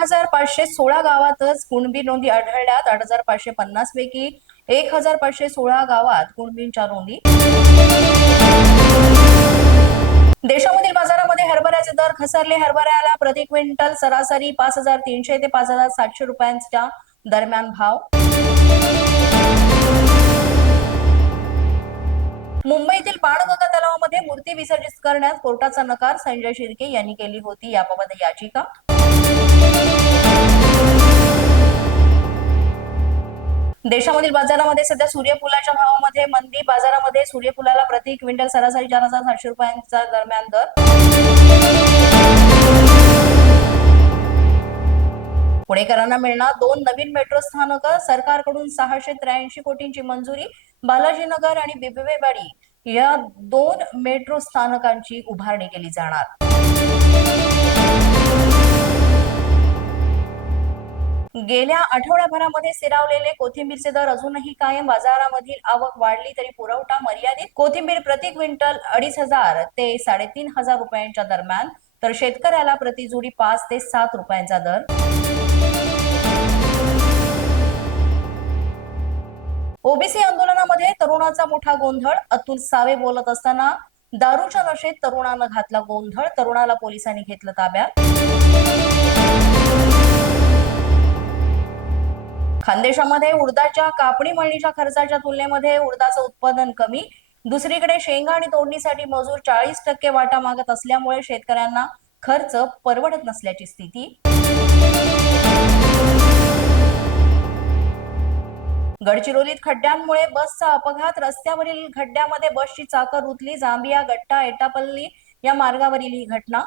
हजार पाचशे सोळा गावातच कुणबी नोंदी आढळल्यात. आठ हजार पाचशे पन्नास पैकी एक हजार पाचशे सोळा गावात कुणबींच्या नोंदी. देशामधील बाजारामध्ये हरभऱ्याचे दर घसरले. हरभऱ्याला प्रति क्विंटल सरासरी पाच हजार तीनशे ते पाच हजार सातशे रुपयांच्या दरम्यान भाव. मुंबईतील बाणगंगा तलावामध्ये मूर्ती विसर्जित करण्यास कोर्टाचा नकार संजय शिर्के यांनी केली होती. याबाबत याचिका. देशामधील बाजारामध्ये सध्या सूर्यफुलाच्या भावामध्ये मंदी बाजारामध्ये सूर्यफुलाला प्रति क्विंटल सरासरी चार हजार सातशे रुपयांचा दरम्यान दर. पुणेकरांना मिळणार दोन नवीन मेट्रो स्थानक सरकारकडून सहाशे त्र्याऐंशी कोटींची मंजुरी बालाजीनगर आणि बिबवेवाडी या दोन मेट्रो स्थानकांची उभारणी केली जाणार. गेल्या आठवड्याभरामध्ये स्थिरावलेले कोथिंबीरचे दर अजूनही कायम बाजारामधील आवक वाढली तरी पुरवठा मर्यादित कोथिंबीर प्रति क्विंटल अडीच हजार ते साडेतीन हजार रुपयांच्या दरम्यान तर शेतकऱ्याला प्रतिजुडी पाच ते सात रुपयांचा दर. ओबीसी आंदोलनामध्ये तरुणाचा मोठा गोंधळ अतुल सावे बोलत असताना दारूच्या नशेत तरुणानं घातला गोंधळ तरुणाला पोलिसांनी घेतलं ताब्यात. खानदेशामध्ये उडदाच्या कापणी मळणीच्या खर्चाच्या तुलनेमध्ये उडदाचं उत्पादन कमी. दुसरीकडे शेंगा आणि तोडणीसाठी मजूर चाळीस टक्के वाटा मागत असल्यामुळे शेतकऱ्यांना खर्च परवडत नसल्याची स्थिती. गडचिरोलीत खड्ड्यांमुळे बसचा अपघात. रस्त्यावरील खड्ड्यामध्ये बसची चाकर रुतली. जांबिया गट्टा एटापल्ली या मार्गावरील ही घटना.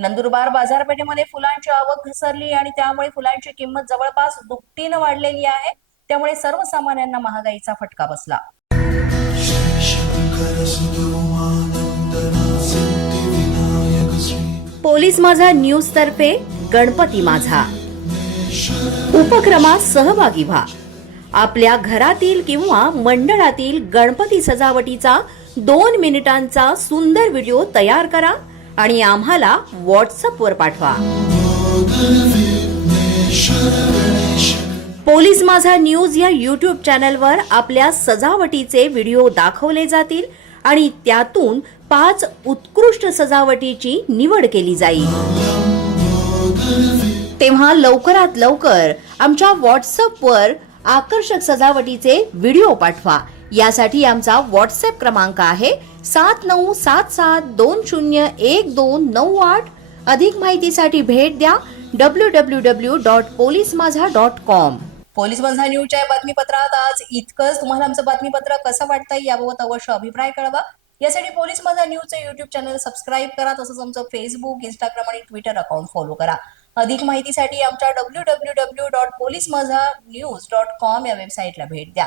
नंदुरबार बाजारपेठेमध्ये फुलांची आवक घसरली आणि त्यामुळे फुलांची किंमत जवळपास दुपटीनं वाढलेली आहे. त्यामुळे सर्वसामान्यांना महागाईचा फटका बसला. पोलीस माझा न्यूज तर्फे गणपती माझा. उपक्रमात सहभागी व्हा. आपल्या घरातील किंवा मंडळातील गणपती सजावटीचा दोन मिनिटांचा सुंदर व्हिडिओ तयार करा. आणि आम्हाला व्हॉट्सअपवर पाठवा. पोलीस माझा न्यूज या यूट्यूब चॅनलवर आपल्या सजावटीचे व्हिडिओ दाखवले जातील आणि त्यातून पाच उत्कृष्ट सजावटीची निवड केली जाईल. तेव्हा लवकरात लवकर आमच्या व्हॉट्सअपवर आकर्षक सजावटीचे व्हिडिओ पाठवा. यासाठी आमचा व्हॉट्सअप क्रमांक आहे सात नऊ सात सात दोन शून्य एक दोन नऊ आठ अधिक माहितीसाठी भेट द्या W W W dot police Majha dot com police Majha न्यूजच्या बातमीपत्रात आज इतकंच. तुम्हाला आमचं बातमीपत्र कसं वाटतंय याबाबत अवश्य अभिप्राय कळवा. यासाठी पोलीस माझा न्यूजचं युट्यूब चॅनल सबस्क्राईब करा तसंच आमचं फेसबुक इंस्टाग्राम आणि ट्विटर अकाउंट फॉलो करा. अधिक माहितीसाठी आमच्या W W W dot police Majha news dot com या वेबसाईटला भेट द्या.